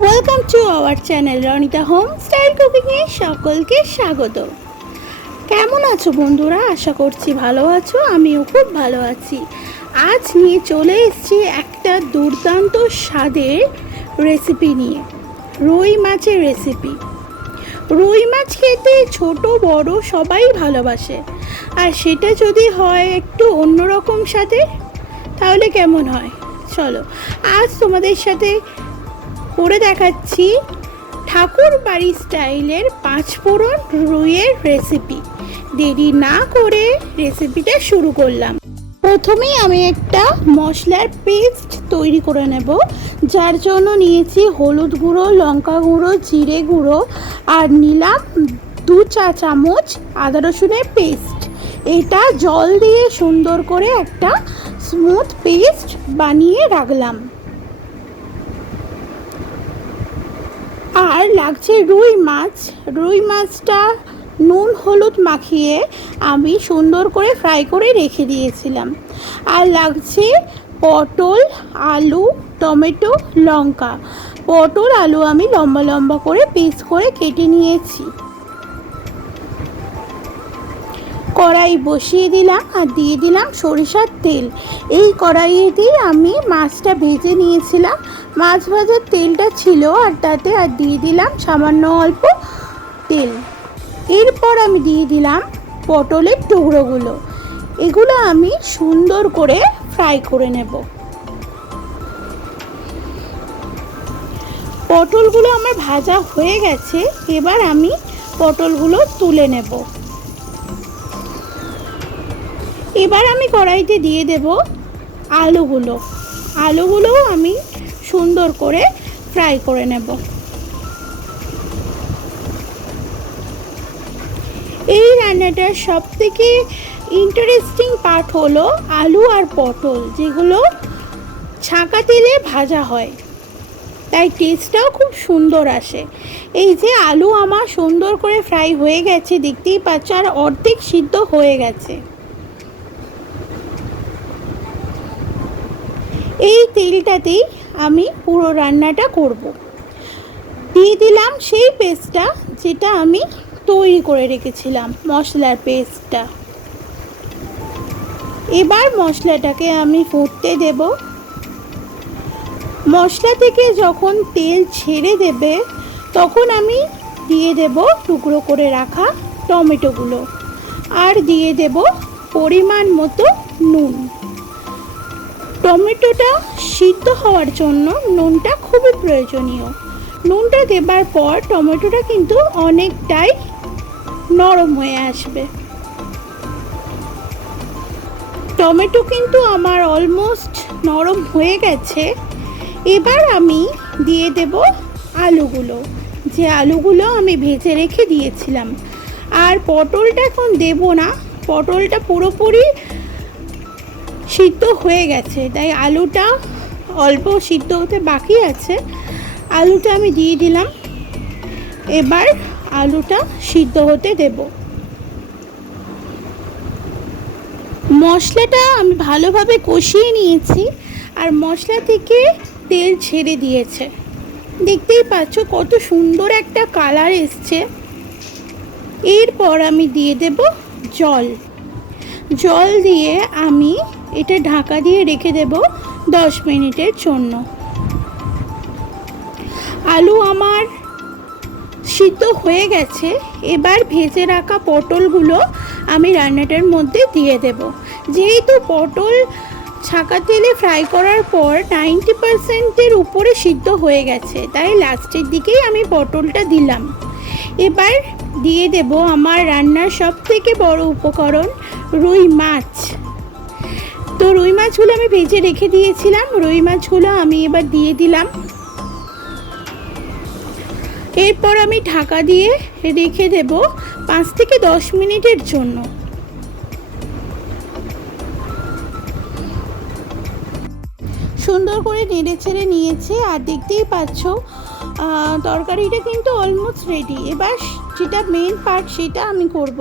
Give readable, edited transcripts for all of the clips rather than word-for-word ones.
Welcome to our channel Ronita home style কুকিংয়ে সকলকে স্বাগত। কেমন আছো বন্ধুরা? আশা করছি ভালো আছো, আমিও খুব ভালো আছি। আজ নিয়ে চলে এসেছি একটা দুর্দান্ত স্বাদের রেসিপি নিয়ে, রুই মাছের রেসিপি। রুই মাছ খেতে ছোট বড় সবাই ভালোবাসে, আর সেটা যদি হয় একটু অন্যরকম স্বাদের তাহলে কেমন হয়। চলো আজ তোমাদের সাথে করে দেখাচ্ছি ঠাকুর বাড়ি স্টাইলের 5 ফোড়ন রুইয়ের রেসিপি। দেরি না করে রেসিপিটা শুরু করলাম। প্রথমেই আমি একটা মশলার পেস্ট তৈরি করে নেব, যার জন্য নিয়েছি হলুদ গুঁড়ো, লঙ্কা গুঁড়ো, জিরে গুঁড়ো, আর নিলাম 2 চা চামচ আদা রসুনের পেস্ট। এটা জল দিয়ে সুন্দর করে একটা স্মুথ পেস্ট বানিয়ে রাখলাম। আর লাগছে রুই মাছ। রুই মাছটা নুন হলুদ মাখিয়ে আমি সুন্দর করে ফ্রাই করে রেখে দিয়েছিলাম। আর লাগছে পটল, আলু, টমেটো, লঙ্কা। পটল আলু আমি লম্বা লম্বা করে পিস করে কেটে নিয়েছি। কড়াই বসিয়ে দিলাম আর দিয়ে দিলাম সরিষার তেল। এই কড়াইয়েতেই আমি মাছটা ভেজে নিয়েছিলাম। মাছ ভাজার তেলটা ছিল আর তাতে আর দিয়ে দিলাম সামান্য অল্প তেল। এরপর আমি দিয়ে দিলাম পটলের টুকরোগুলো। এগুলো আমি সুন্দর করে ফ্রাই করে নেব। পটলগুলো আমার ভাজা হয়ে গেছে, এবার আমি পটলগুলো তুলে নেব। এবার আমি কড়াইতে দিয়ে দেব আলুগুলো আমি সুন্দর করে ফ্রাই করে নেব। এই রান্নাটার সবথেকে ইন্টারেস্টিং পার্ট হলো আলু আর পটল, যেগুলো ছাঁকা তেলে ভাজা হয়, তাই টেস্টটাও খুব সুন্দর আসে। এই যে আলু আমার সুন্দর করে ফ্রাই হয়ে গেছে, দেখতেই পাচ্ছ, আর অর্ধেক সিদ্ধ হয়ে গেছে। এই তেলটাতেই আমি পুরো রান্নাটা করব। দিয়ে দিলাম সেই পেস্টটা যেটা আমি তৈরি করে রেখেছিলাম, মশলার পেস্টটা। এবার মশলাটাকে আমি ফুটতে দেব। মশলা থেকে যখন তেল ছেড়ে দেবে তখন আমি দিয়ে দেব টুকরো করে রাখা টমেটোগুলো, আর দিয়ে দেব পরিমাণ মতো নুন। টমেটোটা সিদ্ধ হওয়ার জন্য নুনটা খুবই প্রয়োজনীয়। নুনটা দেবার পর টমেটোটা কিন্তু অনেকটাই নরম হয়ে আসবে। টমেটো কিন্তু আমার অলমোস্ট নরম হয়ে গেছে। এবার আমি দিয়ে দেব আলুগুলো, যে আলুগুলো আমি ভেজে রেখে দিয়েছিলাম। আর পটলটা এখন দেব না, পটলটা পুরোপুরি সিদ্ধ হয়ে গেছে, তাই আলুটা অল্প সিদ্ধ হতে বাকি আছে। আলুটা আমি দিয়ে দিলাম। এবার আলুটা সিদ্ধ হতে দেব। মশলাটা আমি ভালোভাবে কষিয়ে নিয়েছি, আর মশলা থেকে তেল ছেড়ে দিয়েছে। দেখতেই পাচ্ছ কত সুন্দর একটা কালার এসছে। এরপর আমি দিয়ে দেব জল দিয়ে আমি এটা ঢাকা দিয়ে রেখে দেব 10 মিনিটের জন্য। আলু আমার সিদ্ধ হয়ে গেছে। এবার ভেজে রাখা পটলগুলো আমি রান্নাটার মধ্যে দিয়ে দেব। যেহেতু পটল ছাঁকা তেলে ফ্রাই করার পর 90%-এর উপরে সিদ্ধ হয়ে গেছে, তাই লাস্টের দিকেই আমি পটলটা দিলাম। এবার দিয়ে দেব আমার রান্নার সবথেকে বড় উপকরণ, রুই মাছ। তো রুই মাছগুলো আমি ভেজে রেখে দিয়েছিলাম, রুই মাছগুলো আমি এবার দিয়ে দিলাম। এরপর আমি ঢাকা দিয়ে রেখে দেব 5 থেকে 10 মিনিটের জন্য। সুন্দর করে নেড়ে ছেড়ে নিয়েছে, আর দেখতেই পাচ্ছ তরকারিটা কিন্তু অলমোস্ট রেডি। এবার যেটা মেন পার্ট সেটা আমি করব।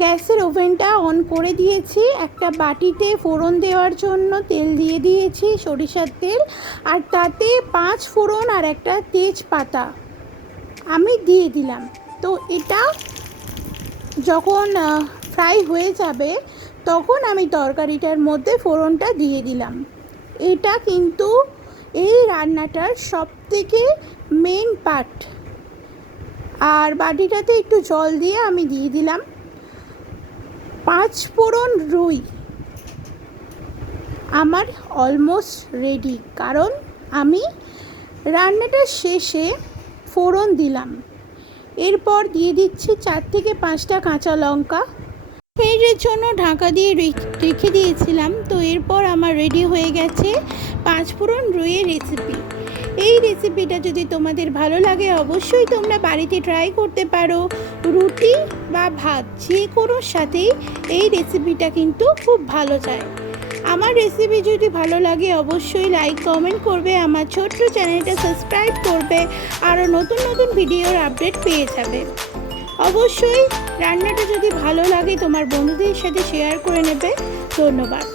গ্যাসের ওভেনটা অন করে দিয়েছি। একটা বাটিতে ফোড়ন দেওয়ার জন্য তেল দিয়ে দিয়েছি, সরিষার তেল, আর তাতে 5 ফোড়ন আর একটা তেজপাতা আমি দিয়ে দিলাম। তো এটা যখন ফ্রাই হয়ে যাবে তখন আমি তরকারিটার মধ্যে ফোড়নটা দিয়ে দিলাম। এটা কিন্তু এই রান্নাটার সবথেকে মেন পার্ট। আর বাটিটাতে একটু জল দিয়ে আমি দিয়ে দিলাম 5 ফোড়ন রুই। আমার অলমোস্ট রেডি, কারণ আমি রান্নাটার শেষে ফোড়ন দিলাম। এরপর দিয়ে দিচ্ছি 4 থেকে 5টা কাঁচা লঙ্কা। মিনিটের জন্য ঢাকা দিয়ে রেখে দিয়েছিলাম। তো এরপর আমার রেডি হয়ে গেছে 5 ফোড়ন রুইয়ের রেসিপি। এই রেসিপিটা যদি তোমাদের ভালো লাগে অবশ্যই তোমরা বাড়িতে ট্রাই করতে পারো। রুটি বা ভাত যে কোনোর সাথেই এই রেসিপিটা কিন্তু খুব ভালো যায়। আমার রেসিপি যদি ভালো লাগে অবশ্যই লাইক কমেন্ট করবে, আমার ছোট্ট চ্যানেলটা সাবস্ক্রাইব করবে, আরও নতুন নতুন ভিডিওর আপডেট পেয়ে যাবে। অবশ্যই রান্নাটা যদি ভালো লাগে তোমার বন্ধুদের সাথে শেয়ার করে নেবে। ধন্যবাদ।